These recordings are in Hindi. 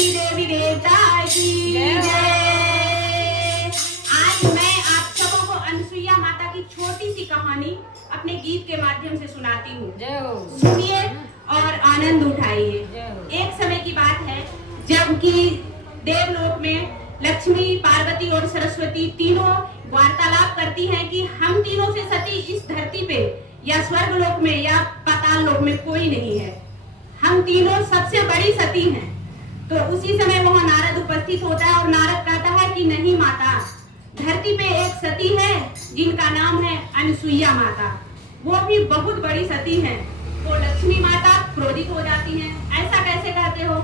सभी देवी देवता की जय। आज मैं आप सबों को अनुसुईया माता की छोटी सी कहानी अपने गीत के माध्यम से सुनाती हूँ। सुनिए और आनंद उठाइए। एक समय की बात है जबकि देवलोक में लक्ष्मी, पार्वती और सरस्वती तीनों वार्तालाप करती हैं कि हम तीनों से सती इस धरती पे या स्वर्ग लोक में या पाताल लोक में कोई नहीं है, हम तीनों सबसे बड़ी सती हैं। तो उसी समय वहाँ नारद उपस्थित होता है और नारद कहता है कि नहीं माता, धरती पे एक सती है जिनका नाम है अनुसुईया माता, वो भी बहुत बड़ी सती है। तो लक्ष्मी माता क्रोधित हो जाती हैं, ऐसा कैसे कहते हो,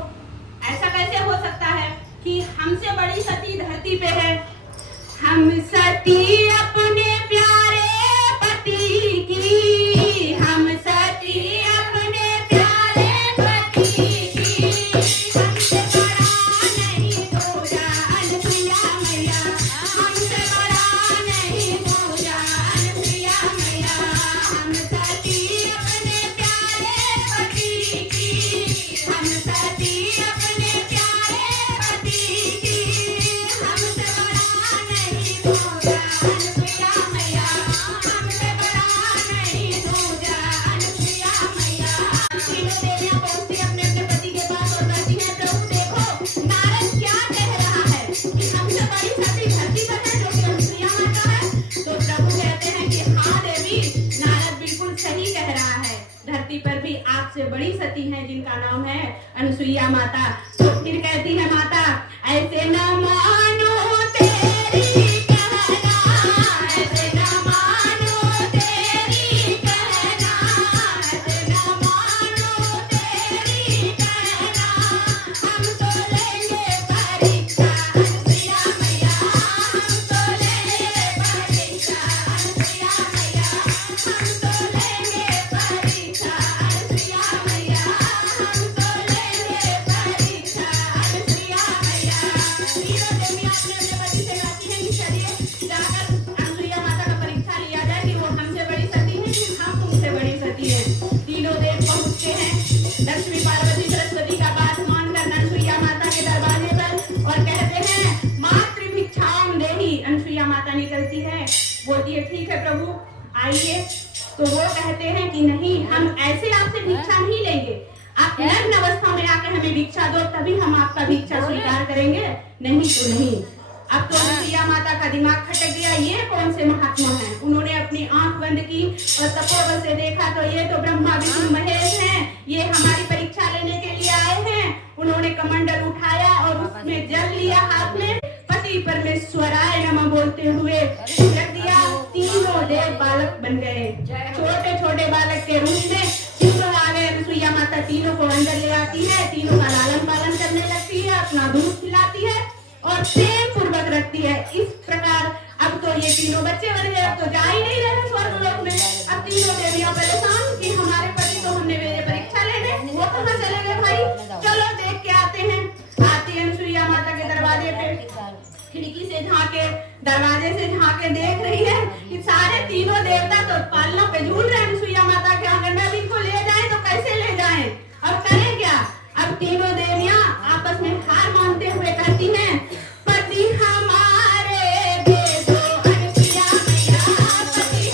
ऐसा कैसे हो सकता है कि हमसे बड़ी सती धरती पे है। हम सती अपने प्यारे पति की, हम सती अपने प्यारे पति की, हमसे बड़ा नहीं दूजा अनुसुईया मैया, हमसे बड़ा नहीं दूजा अनुसुईया मैया। हम सती अपने प्यारे पति की, हम सती अपने प्यारे पति की, हमसे बड़ा नहीं दूजा अनुसुईया मैया, हमसे बड़ा नहीं दूजा अनुसुईया मैया। तीनों देवियां पहुंचती अपने अपने पति के पास और कहती हैं प्रभु देखो नारद क्या कह रहा है कि हमसे बड़ी सती धरती पर है जो कि अनुसुईया माता है। तो प्रभु कहते हैं कि हाँ देवी, नारद बिल्कुल सही कह रहा है, धरती पर भी आपसे बड़ी सती है जिनका नाम है अनुसुईया माता। तो फिर कहती है माता ऐसे न मानो तेरी कहना, ऐसे न मानो तेरी कहना, ऐसे न मानो तेरी कहना, हम तो लेंगे परीक्षा अनुसुईया मैया, हम तो लेंगे परीक्षा अनुसुईया मैया, हम तो लेंगे परीक्षा अनुसुईया मैया, हम तो लेंगे परीक्षा अनुसुईया मैया। तीनों देवियां अपने अपने पति से कहती हैं कि चलिए जाकर अनुसुईया माता का परीक्षा लिया जाए कि वो हमसे बड़ी सती है कि हम तुमसे बड़ी सती हैं। तीनों देव पहुंचते हैं लक्ष्मी, पार्वती, सरस्वती का बात मानकर अनुसुईया माता के दरवाजे पर और कहते हैं मातृ भिक्षाम देहि। अनुसुईया माता निकलती है, बोलती है ठीक है प्रभु आइए। तो वो कहते हैं कि नहीं, हम ऐसे आपसे भिक्षा नहीं लेंगे, आप नग्न अवस्था में आके हमें भिक्षा दो तभी हम आपका भिक्षा स्वीकार करेंगे, नहीं तो नहीं। अब तो अनुसुईया माता का दिमाग खटक गया, ये कौन से महात्मा हैं। उन्होंने अपनी आंख बंद की और तपोबल से देखा तो ये तो ब्रह्मा विष्णु महेश हैं, ये हमारी परीक्षा लेने के लिए आए हैं। उन्होंने कमंडल उठाया और उसमें जल लिया हाथ में, पति परमेश्वराय नमः बोलते हुए रख दिया। तीनों देव बालक बन गए, छोटे छोटे बालक के रूप में तीनों आ गए। अनुसुईया माता तीनों को अंदर ले आती है, तीनों का लालन पालन करने लगती है, अपना दूध खिलाती है और प्रेम पूर्वक रखती है। इस प्रकार अब तो ये तीनों बच्चे बन गए, अब तो जा ही नहीं रहे स्वर्ग लोक में। अब तीनों देवियां परेशान कि हमारे पति तो हमने भेजे परीक्षा लेने, वो कहाँ चले गए भाई, चलो देख के आते हैं। आती अनुसुईया माता के दरवाजे पे, खिड़की से झांके, दरवाजे से झांके देख रही है कि सारे तीनों देवता तो पालनों पे झूल रहे हैं अनुसुईया माता के आंगन में। अब इनको ले जाएं तो कैसे ले जाएं, अब करें क्या। अब तीनों देवियां आपस में हार मानते हुए कहती हैं पति हमारे दे दो अनुसुईया मैया, पति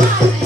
माता